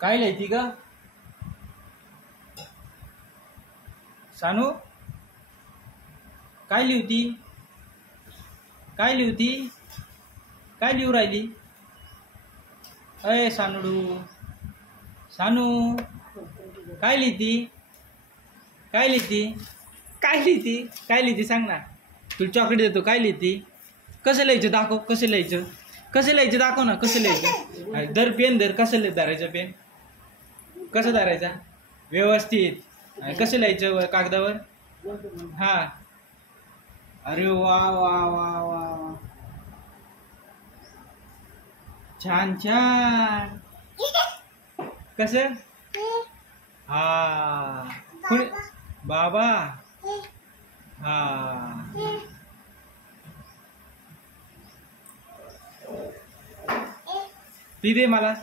काय लिहिती ग सानू? काय लिहिती? काय लिहिती? काय लिहू राहिली? अय सानूडू, सानू काय लिहिती? काय लिहिती? काय लिहिती? काय लिहिती सांग ना. तुला चॉकलेट देतो. काय लिहिती? कसं लिहायचं दाखव. कसं लिहायचं? कसं लिहायचं दाखव ना. कसं लिहायचं? धर पेन धर. कसं धरायचं पेन? कसं धरायचा? व्यवस्थित. कसं लिहायचं कागदावर? हा. अरे वा वा वा वा, छान छान. कसं? हा. कोणी? बाबा. हा. ती दे मला.